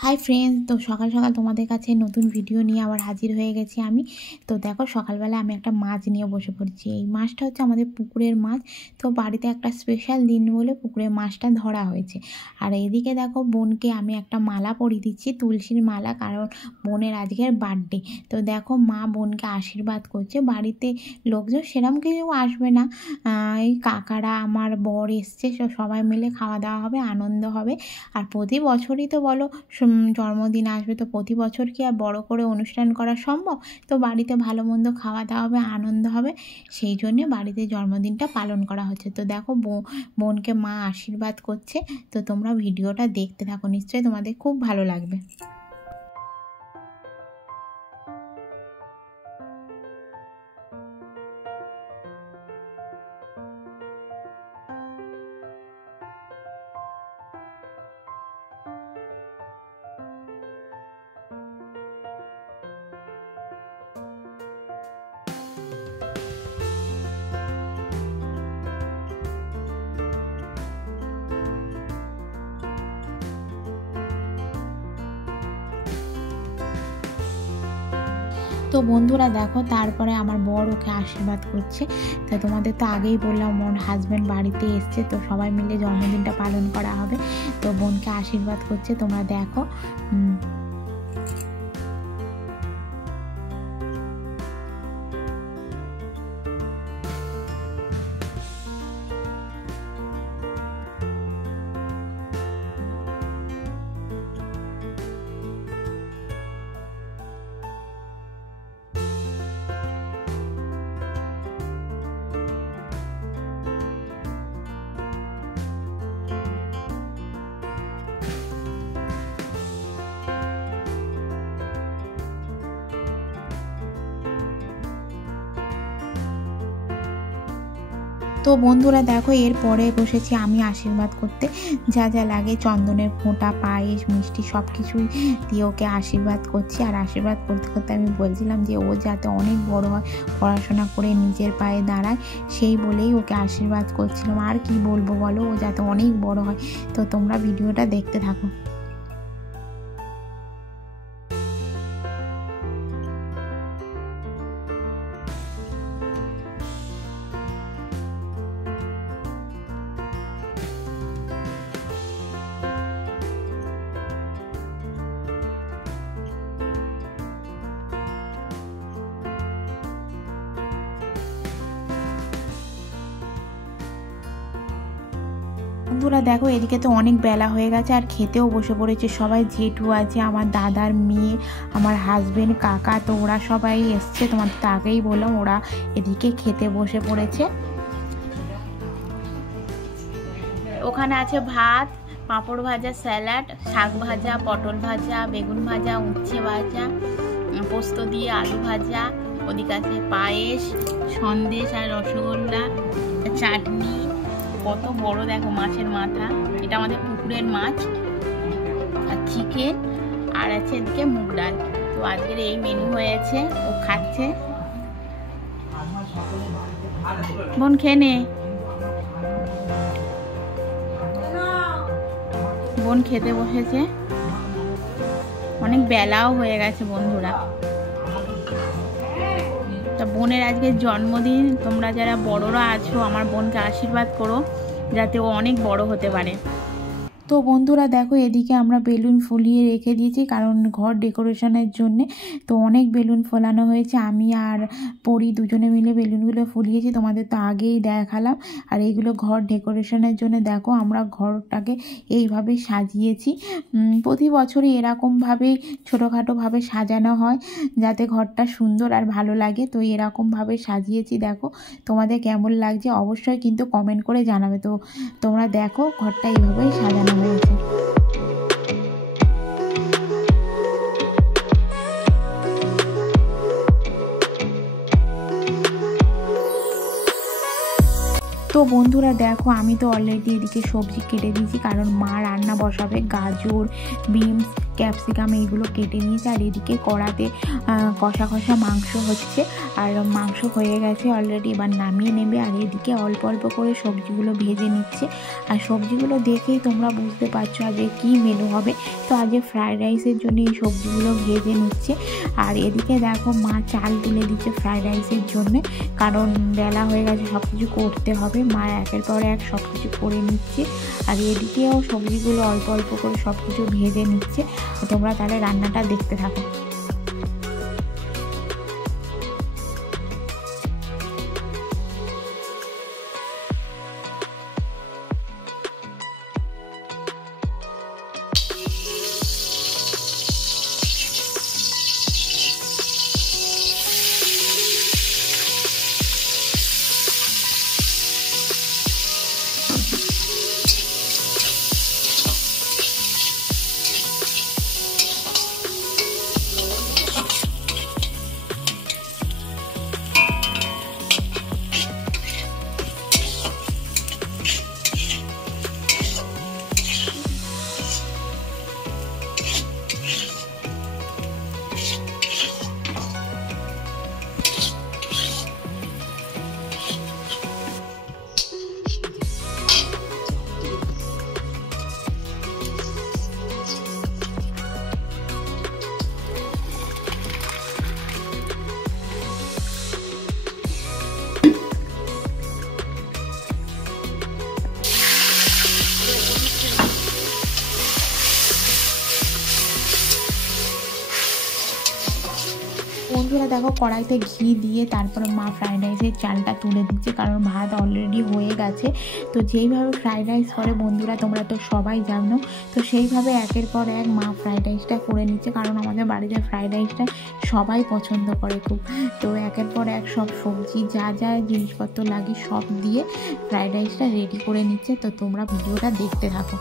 Hi friends, तो सकाल सकाल तुम्हारे काছে নতুন ভিডিও নিয়ে আবার হাজির হয়ে গেছি আমি। তো দেখো সকালবেলা আমি একটা মাছ নিয়ে বসে পড়েছি। এই মাছটা হচ্ছে আমাদের পুকুরের মাছ। তো বাড়িতে একটা স্পেশাল দিন বলে পুকুরের মাছটা ধরা হয়েছে। আর এদিকে দেখো বোনকে আমি একটা মালা পরিয়ে দিচ্ছি, তুলসীর মালা, কারণ বোনের আজকের বার্থডে। তো দেখো মা বোনকে আশীর্বাদ করছে। বাড়িতে লোকজন সেরকম কেউ আসবে না, এই কাকারা আমার বর এসছে, সবাই মিলে খাওয়া দাওয়া হবে, আনন্দ হবে। আর প্রতি বছরই তো বলো জন্মদিন আসবে, তো প্রতি বছর কি আর বড় করে অনুষ্ঠান করা সম্ভব? তো বাড়িতে ভালো মন্দ খাওয়া দাওয়া হবে, আনন্দ হবে, সেই জন্যে বাড়িতে জন্মদিনটা পালন করা হচ্ছে। তো দেখো বোনকে মা আশীর্বাদ করছে। তো তোমরা ভিডিওটা দেখতে থাকো, নিশ্চয়ই তোমাদের খুব ভালো লাগবে। তো বন্ধুরা দেখো, তারপরে আমার বর ওকে আশীর্বাদ করছে। তা তোমাদের তো আগেই বললাম ওর হাজব্যান্ড বাড়িতে এসছে, তো সবাই মিলে জন্মদিনটা পালন করা হবে। তো বোনকে আশীর্বাদ করছে, তোমরা দেখো। তো বন্ধুরা দেখো, এরপরে বসেছি আমি আশীর্বাদ করতে। যা যা লাগে, চন্দনের ফোঁটা, পায়েস, মিষ্টি সব কিছুই দিয়ে ওকে আশীর্বাদ করছি। আর আশীর্বাদ করতে করতে আমি বলছিলাম যে ও যাতে অনেক বড় হয়, পড়াশোনা করে নিজের পায়ে দাঁড়ায়, সেই বলেই ওকে আশীর্বাদ করছিলাম। আর কি বলবো বলো, ও যাতে অনেক বড় হয়। তো তোমরা ভিডিওটা দেখতে থাকো। বন্ধুরা দেখো, এদিকে তো অনেক বেলা হয়ে গেছে আর খেতেও বসে পড়েছে সবাই। জেঠু আছে, আমার দাদার মেয়ে, আমার হাজবেন্ড, কাকা, তো ওরা সবাই এসছে। তোমাদের তো আগেই বললাম, ওরা এদিকে খেতে বসে পড়েছে। ওখানে আছে ভাত, পাঁপড় ভাজা, স্যালাড, শাক ভাজা, পটল ভাজা, বেগুন ভাজা, উচ্ছে ভাজা, পোস্ত দিয়ে আলু ভাজা। ওদিকে আছে পায়েস, সন্দেশ আর রসগোল্লা, চাটনি। কত বড় দেখো মাছের মাথা, এটা আমাদের পুকুরের মাছ। আর চিকেন, আর আছে এদিকে মুগ ডাল। তো আজকের এই মেনু হয়েছে, ও খাচ্ছে। বোন খেয়ে নে। বোন খেতে বসেছে, অনেক বেলাও হয়ে গেছে বন্ধুরা। তা বোনের আজকে জন্মদিন, তোমরা যারা বড়রা আছো আমার বোনকে আশীর্বাদ করো যাতে ও অনেক বড় হতে পারে। তো বন্ধুরা দেখো এদিকে আমরা বেলুন ফুলিয়ে রেখে দিয়েছি কারণ ঘর ডেকোরেশনের জন্যে। তো অনেক বেলুন ফোলানো হয়েছে, আমি আর পরি দুজনে মিলে বেলুনগুলো ফুলিয়েছি, তোমাদের তো আগেই দেখালাম। আর এইগুলো ঘর ডেকোরেশনের জন্য দেখো আমরা ঘরটাকে এইভাবে সাজিয়েছি। প্রতি বছরই এরকমভাবেই ছোটোখাটোভাবে সাজানো হয় যাতে ঘরটা সুন্দর আর ভালো লাগে। তো এরকমভাবে সাজিয়েছি, দেখো তোমাদের কেমন লাগছে অবশ্যই কিন্তু কমেন্ট করে জানাবে। তো তোমরা দেখো ঘরটা এইভাবেই সাজানো হয়েছে। তো বন্ধুরা দেখো আমি তো অলরেডি এদিকে সবজি কেটে দিয়েছি কারণ মা রান্না বসাবে। গাজর, বিনস, ক্যাপসিকাম এইগুলো কেটে নিয়েছে। আর এদিকে কড়াতে কষা কষা মাংস হচ্ছে, আর মাংস হয়ে গেছে অলরেডি, এবার নামিয়ে নেবে। আর এদিকে অল্প অল্প করে সবজিগুলো ভেজে নিচ্ছে। আর সবজিগুলো দেখেই তোমরা বুঝতে পারছো আজকে কী মেনু হবে। তো আজকে ফ্রায়েড রাইসের জন্য এই সবজিগুলো ভেজে নিচ্ছে। আর এদিকে দেখো মা চাল তুলে দিচ্ছে ফ্রায়েড রাইসের জন্য, কারণ বেলা হয়ে গেছে, সব কিছু করতে হবে। মা একের পর এক সব কিছু করে নিচ্ছে। আর এদিকেও সবজিগুলো অল্প অল্প করে সব কিছু ভেজে নিচ্ছে। তোমরা তাহলে রান্নাটা দেখতে থাকো। বন্ধুরা দেখো কড়াইতে ঘি দিয়ে তারপরে মা ফ্রাইড রাইসের চালটা তুলে দিচ্ছে, কারণ ভাত অলরেডি হয়ে গেছে। তো যেইভাবে ফ্রাইড রাইস করে বন্ধুরা তোমরা তো সবাই জানো, তো সেইভাবে একের পর এক মা ফ্রাইড রাইসটা করে নিচ্ছে, কারণ আমাদের বাড়িতে ফ্রাইড রাইসটা সবাই পছন্দ করে খুব। তো একের পর এক সব সবজি যা যা জিনিসপত্র লাগে সব দিয়ে ফ্রাইড রাইসটা রেডি করে নিচ্ছে। তো তোমরা ভিডিওটা দেখতে থাকো।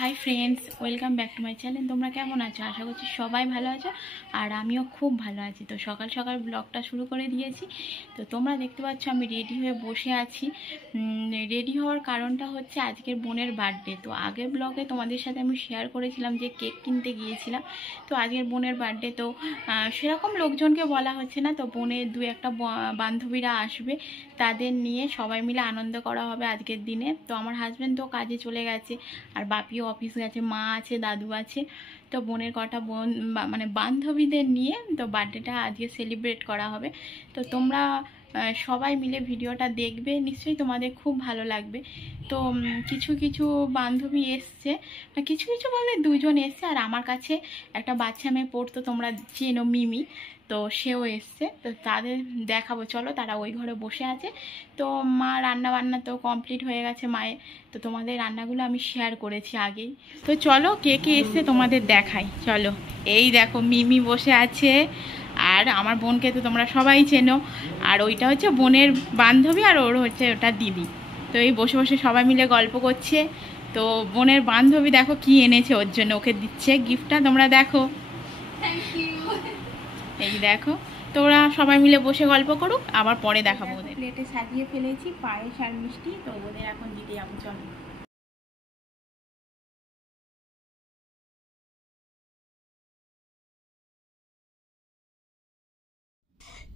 Hi friends, welcome back to my channel. তোমরা কেমন আছো? আশা করছি সবাই ভালো আছো, আর আমিও খুব ভালো আছি। তো সকাল সকাল ব্লগটা শুরু করে দিয়েছি। তো তোমরা দেখতে পাচ্ছ আমি রেডি হয়ে বসে আছি। রেডি হওয়ার কারণটা হচ্ছে আজকের বোনের বার্থডে। তো আগের ব্লগে তোমাদের সাথে আমি শেয়ার করেছিলাম যে কেক কিনতে গিয়েছিলাম। তো আজকের বোনের বার্থডে, তো সেরকম লোকজনকে বলা হচ্ছে না। তো বোনের দু একটা বান্ধবীরা আসবে, তাদের নিয়ে সবাই মিলে আনন্দ করা হবে আজকের দিনে। তো আমার হাজব্যান্ড তো কাজে চলে গেছে, আর বাপিও অফিস গেছে, মা আছে, দাদু আছে। তো বোনের কটা বোন মানে বান্ধবীদের নিয়ে তো বার্থডেটা আজকে সেলিব্রেট করা হবে। তো তোমরা সবাই মিলে ভিডিওটা দেখবে, নিশ্চয়ই তোমাদের খুব ভালো লাগবে। তো কিছু কিছু বান্ধবী এসছে, কিছু কিছু বলতে দুজন এসছে, আর আমার কাছে একটা বাচ্চা মেয়ে পড়তো, তোমরা চেনো, মিমি। তো সেও এসছে। তো তাদের দেখাবো, চলো। তারা ওই ঘরে বসে আছে। তো মা রান্না বান্না তো কমপ্লিট হয়ে গেছে মায়ের। তো তোমাদের রান্নাগুলো আমি শেয়ার করেছি আগেই। তো চলো কে কে এসছে তোমাদের দেখাই, চলো। এই দেখো মিমি বসে আছে, আর আমার বোনকে তো তোমরা সবাই চেনো। আর ওইটা হচ্ছে বোনের বান্ধবী, আর ওর হচ্ছে ওটা দিদি। তো এই বসে বসে সবাই মিলে গল্প করছে। তো বোনের বান্ধবী দেখো কি এনেছে ওর জন্য, ওকে দিচ্ছে গিফটটা, তোমরা দেখো। এই দেখো। তো ওরা সবাই মিলে বসে গল্প করুক, আবার পরে দেখাবো। ওদের প্লেটে সাজিয়ে ফেলেছি পায়েস আর মিষ্টি, তো ওদের এখন দিতে যাবো, চলো।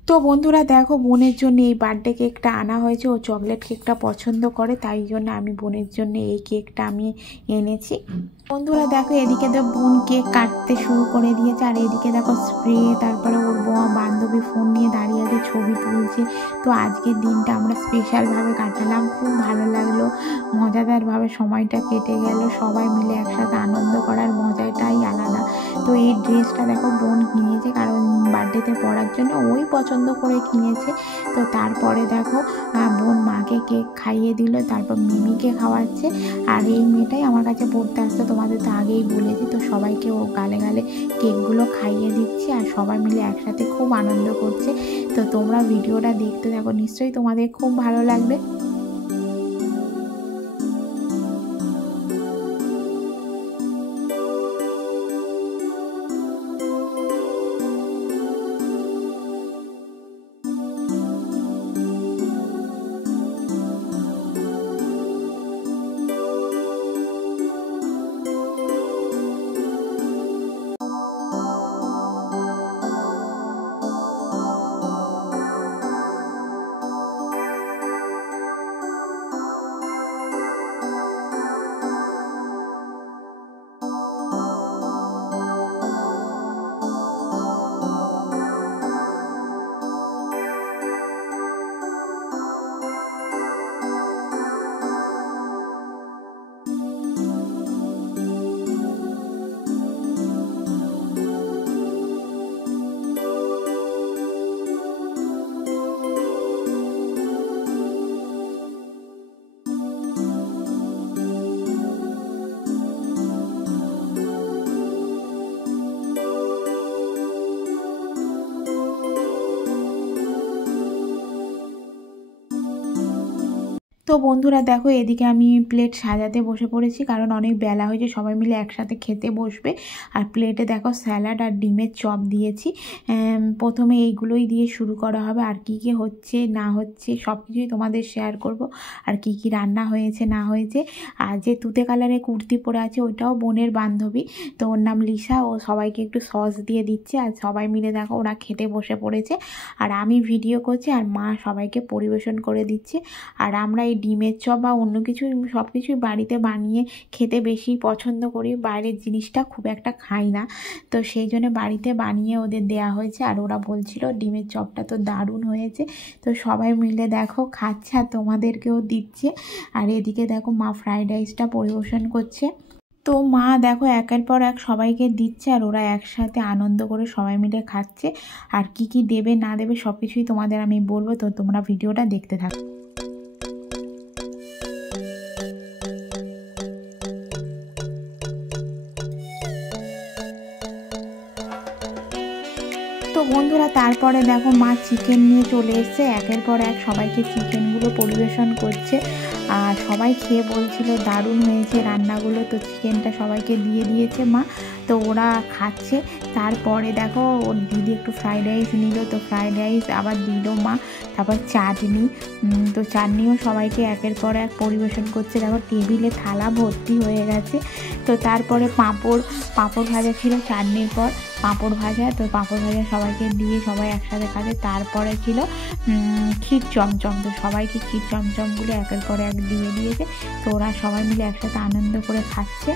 তো বন্ধুরা দেখো, বোনের জন্য এই বার্থডে কেকটা আনা হয়েছে। ও চকলেট কেকটা পছন্দ করে, তাই জন্য আমি বোনের জন্য এই কেকটা আমি এনেছি। বন্ধুরা দেখো, এদিকে তো বোন কেক কাটতে শুরু করে দিয়েছে, আর এদিকে দেখো স্প্রে, তারপরে ওর বান্ধবী ফোন নিয়ে দাঁড়িয়ে আছে, ছবি তুলছে। তো আজকের দিনটা আমরা স্পেশালভাবে কাটালাম, খুব ভালো লাগলো, মজাদারভাবে সময়টা কেটে গেল। সবাই মিলে একসাথে আনন্দ করার মজাটাই আলাদা। তো এই ড্রেসটা দেখো বোন কিনেছে, কারণ বার্থডেতে পরার জন্য ওই পছন্দ করে কিনেছে। তো তারপরে দেখো বোন মাকে কেক খাইয়ে দিল, তারপর মিমিকে খাওয়াচ্ছে। আর এই মেয়েটাই আমার কাছে পড়তে আসতো, তোমাদের তো আগেই বলেছি। তো সবাইকে ও গালে গালে কেকগুলো খাইয়ে দিচ্ছে, আর সবাই মিলে একসাথে খুব আনন্দ করছে। তো তোমরা ভিডিওটা দেখতে থাকো, নিশ্চয়ই তোমাদের খুব ভালো লাগবে। তো বন্ধুরা দেখো, এদিকে আমি প্লেট সাজাতে বসে পড়েছি, কারণ অনেক বেলা হয়েছে, সবাই মিলে একসাথে খেতে বসবে। আর প্লেটে দেখো স্যালাড আর ডিমের চপ দিয়েছি। প্রথমে এইগুলোই দিয়ে শুরু করা হবে, আর কি কি হচ্ছে না হচ্ছে সব কিছুই তোমাদের শেয়ার করব, আর কি কি রান্না হয়েছে না হয়েছে। আর যে তুতে কালারের কুর্তি পরে আছে ওইটাও বোনের বান্ধবী, তো ওর নাম লিসা। ও সবাইকে একটু সস দিয়ে দিচ্ছে, আর সবাই মিলে দেখো ওরা খেতে বসে পড়েছে। আর আমি ভিডিও করছি, আর মা সবাইকে পরিবেশন করে দিচ্ছে। আর আমরা এই ডিমের চপ বা অন্য কিছু সব কিছুই বাড়িতে বানিয়ে খেতে বেশি পছন্দ করি, বাইরের জিনিসটা খুব একটা খাই না। তো সেই জন্য বাড়িতে বানিয়ে ওদের দেয়া হয়েছে। আর ওরা বলছিল ডিমের চপটা তো দারুণ হয়েছে। তো সবাই মিলে দেখো খাচ্ছে, আর তোমাদেরকেও দিচ্ছে। আর এদিকে দেখো মা ফ্রাইড রাইসটা পরিবেশন করছে। তো মা দেখো একের পর এক সবাইকে দিচ্ছে, আর ওরা একসাথে আনন্দ করে সবাই মিলে খাচ্ছে। আর কি কি দেবে না দেবে সব কিছুই তোমাদের আমি বলবো, তো তোমরা ভিডিওটা দেখতে থাকো। তো বন্ধুরা তারপরে দেখো মা চিকেন নিয়ে চলে এসছে, একের পর এক সবাইকে চিকেনগুলো পরিবেশন করছে। আর সবাই খেয়ে বলছিল দারুণ হয়েছে রান্নাগুলো। তো চিকেনটা সবাইকে দিয়ে দিয়েছে মা, তো ওরা খাচ্ছে। তারপরে দেখো ওর দিদি একটু ফ্রাইড রাইস নিল, তো ফ্রাইড রাইস আবার দিল মা। তারপর চাটনি, তো চাটনিও সবাইকে একের পর এক পরিবেশন করছে। দেখো টেবিলে থালা ভর্তি হয়ে গেছে। তো তারপরে পাঁপড় ভাজা ছিল চাটনির পর, পাঁপড় ভাজা। তো পাঁপড় ভাজা সবাইকে দিয়ে সবাই একসাথে খাচ্ছে। তারপরে ছিল ক্ষীর চমচম, তো সবাইকে ক্ষীর চমচমগুলো একের পর এক দিয়ে দিয়েছে। তো ওরা সবাই মিলে একসাথে আনন্দ করে খাচ্ছে।